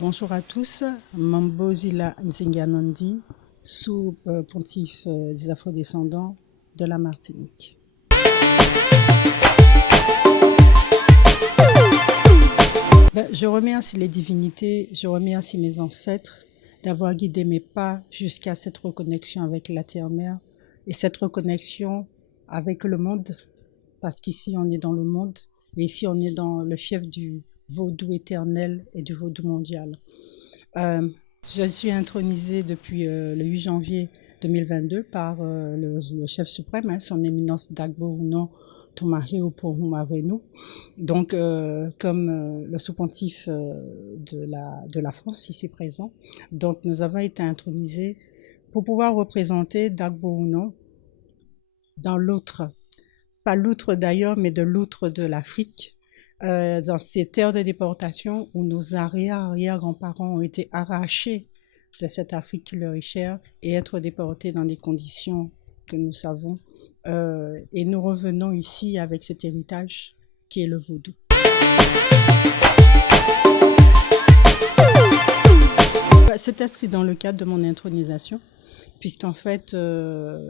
Bonjour à tous, Mambozila Nzinganandi, sous-pontife des Afro-descendants de la Martinique. Je remercie les divinités, je remercie mes ancêtres d'avoir guidé mes pas jusqu'à cette reconnexion avec la Terre-Mère et cette reconnexion avec le monde, parce qu'ici on est dans le monde et ici on est dans le fief du vaudou éternel et du vaudou mondial. Je suis intronisée depuis le 8 janvier 2022 par le chef suprême, son éminence Dagbo Uno Toumaheu Pohumavenu. Donc, comme le sous-pontife de la France ici présent, donc nous avons été intronisés pour pouvoir représenter Dagbo Uno dans l'outre, pas l'outre d'ailleurs, mais de l'outre de l'Afrique, dans ces terres de déportation où nos arrière-grands-parents ont été arrachés de cette Afrique qui leur est chère et être déportés dans des conditions que nous savons. Et nous revenons ici avec cet héritage qui est le vaudou. C'est inscrit dans le cadre de mon intronisation, puisqu'en fait,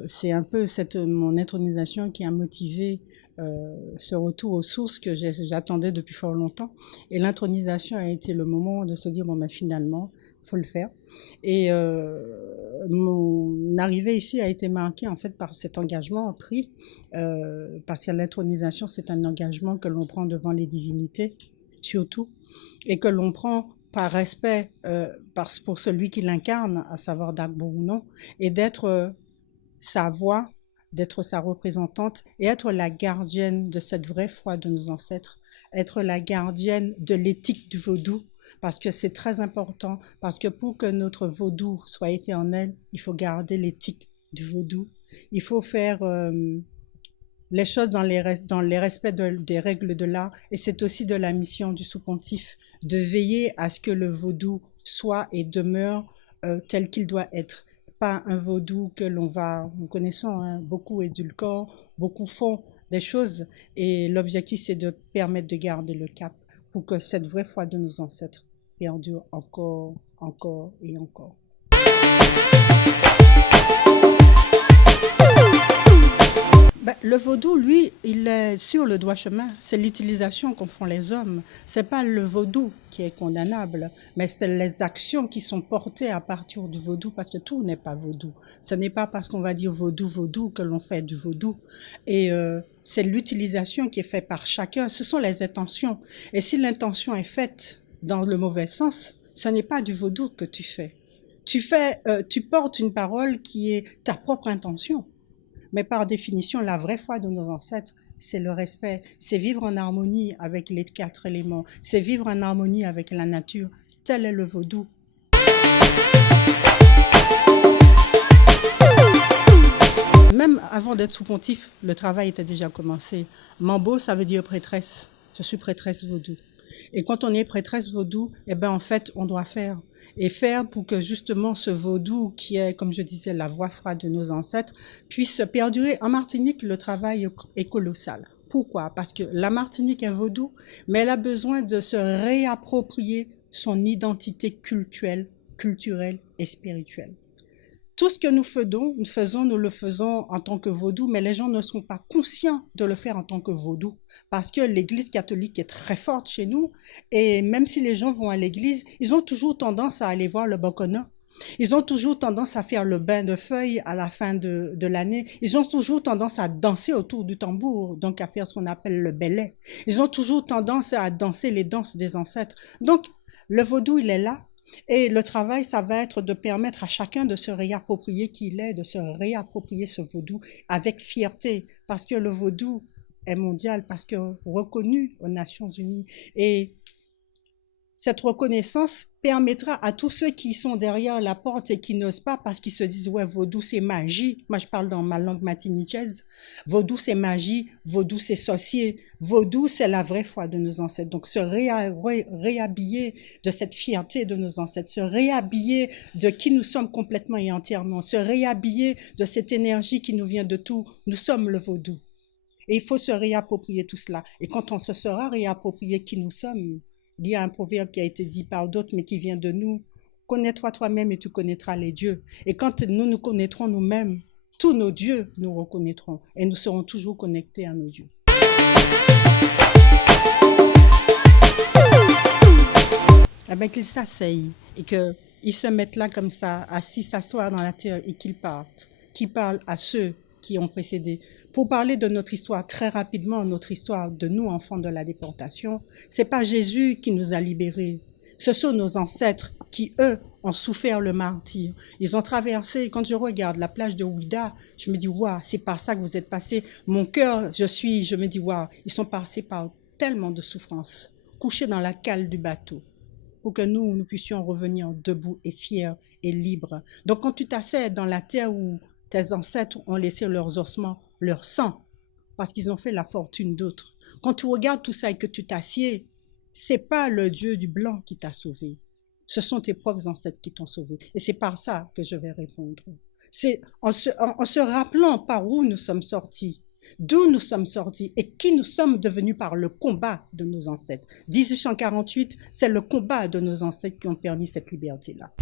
c'est un peu mon intronisation qui a motivé ce retour aux sources que j'attendais depuis fort longtemps. Et l'intronisation a été le moment de se dire, bon, ben, finalement, il faut le faire. Et mon arrivée ici a été marquée en fait par cet engagement pris, parce que l'intronisation, c'est un engagement que l'on prend devant les divinités, surtout, et que l'on prend par respect pour celui qui l'incarne, à savoir Dagbo Uno, et d'être sa voix, d'être sa représentante et être la gardienne de cette vraie foi de nos ancêtres, être la gardienne de l'éthique du vaudou, parce que c'est très important, parce que pour que notre vaudou soit éternel, il faut garder l'éthique du vaudou, il faut faire les choses dans les respects des règles de l'art, et c'est aussi de la mission du sous-pontife de veiller à ce que le vaudou soit et demeure tel qu'il doit être. Pas un vaudou que nous connaissons, hein, beaucoup édulcorent, beaucoup font des choses, et l'objectif c'est de permettre de garder le cap pour que cette vraie foi de nos ancêtres perdure encore et encore. Le vaudou, lui, il est sur le droit chemin. C'est l'utilisation qu'en font les hommes. C'est pas le vaudou qui est condamnable, mais c'est les actions qui sont portées à partir du vaudou, parce que tout n'est pas vaudou. Ce n'est pas parce qu'on va dire vaudou que l'on fait du vaudou. Et c'est l'utilisation qui est faite par chacun. Ce sont les intentions. Et si l'intention est faite dans le mauvais sens, ce n'est pas du vaudou que tu fais. Tu portes une parole qui est ta propre intention. Mais par définition, la vraie foi de nos ancêtres, c'est le respect, c'est vivre en harmonie avec les 4 éléments, c'est vivre en harmonie avec la nature. Tel est le vaudou. Même avant d'être sous-pontife, le travail était déjà commencé. Mambo, ça veut dire prêtresse. Je suis prêtresse vaudou. Et quand on est prêtresse vaudou, eh ben en fait, on doit faire. Et faire pour que justement ce vaudou, qui est, comme je disais, la voix froide de nos ancêtres, puisse perdurer. En Martinique, le travail est colossal. Pourquoi? Parce que la Martinique est vaudou, mais elle a besoin de se réapproprier son identité culturelle et spirituelle. Tout ce que nous le faisons en tant que vaudou, mais les gens ne sont pas conscients de le faire en tant que vaudou, parce que l'Église catholique est très forte chez nous, et même si les gens vont à l'Église, ils ont toujours tendance à aller voir le Bokona. Ils ont toujours tendance à faire le bain de feuilles à la fin de l'année. Ils ont toujours tendance à danser autour du tambour, donc à faire ce qu'on appelle le belay. Ils ont toujours tendance à danser les danses des ancêtres. Donc, le vaudou, il est là. Et le travail, ça va être de permettre à chacun de se réapproprier qui il est, de se réapproprier ce vaudou avec fierté, parce que le vaudou est mondial, parce que reconnu aux Nations Unies. Et cette reconnaissance permettra à tous ceux qui sont derrière la porte et qui n'osent pas parce qu'ils se disent « ouais, vaudou c'est magie ». Moi, je parle dans ma langue martiniquaise. Vaudou c'est magie, vaudou c'est sorcier, vaudou c'est la vraie foi de nos ancêtres. Donc, se réhabiller de cette fierté de nos ancêtres, se réhabiller de qui nous sommes complètement et entièrement, se réhabiller de cette énergie qui nous vient de tout. Nous sommes le vaudou. Et il faut se réapproprier tout cela. Et quand on se sera réapproprié qui nous sommes, Il y a un proverbe qui a été dit par d'autres, mais qui vient de nous. Connais-toi toi-même et tu connaîtras les dieux. Et quand nous nous connaîtrons nous-mêmes, tous nos dieux nous reconnaîtront et nous serons toujours connectés à nos dieux. Eh bien, qu'ils s'asseyent et qu'ils se mettent là comme ça, assis, s'asseoir dans la terre et qu'ils partent. Qu'ils parlent à ceux qui ont précédé. Pour parler de notre histoire très rapidement, notre histoire de nous, enfants de la déportation, c'est pas Jésus qui nous a libérés. Ce sont nos ancêtres qui, eux, ont souffert le martyre. Ils ont traversé, quand je regarde la plage de Ouida, je me dis, waouh, c'est par ça que vous êtes passés. Mon cœur, je me dis, waouh, ils sont passés par tellement de souffrances, couchés dans la cale du bateau, pour que nous puissions revenir debout et fiers et libres. Donc quand tu t'assieds dans la terre où tes ancêtres ont laissé leurs ossements, leur sang, parce qu'ils ont fait la fortune d'autres, quand tu regardes tout ça et que tu t'assieds, c'est pas le Dieu du blanc qui t'a sauvé. Ce sont tes propres ancêtres qui t'ont sauvé. Et c'est par ça que je vais répondre. C'est en se rappelant par où nous sommes sortis, d'où nous sommes sortis et qui nous sommes devenus par le combat de nos ancêtres. 1848, c'est le combat de nos ancêtres qui ont permis cette liberté-là.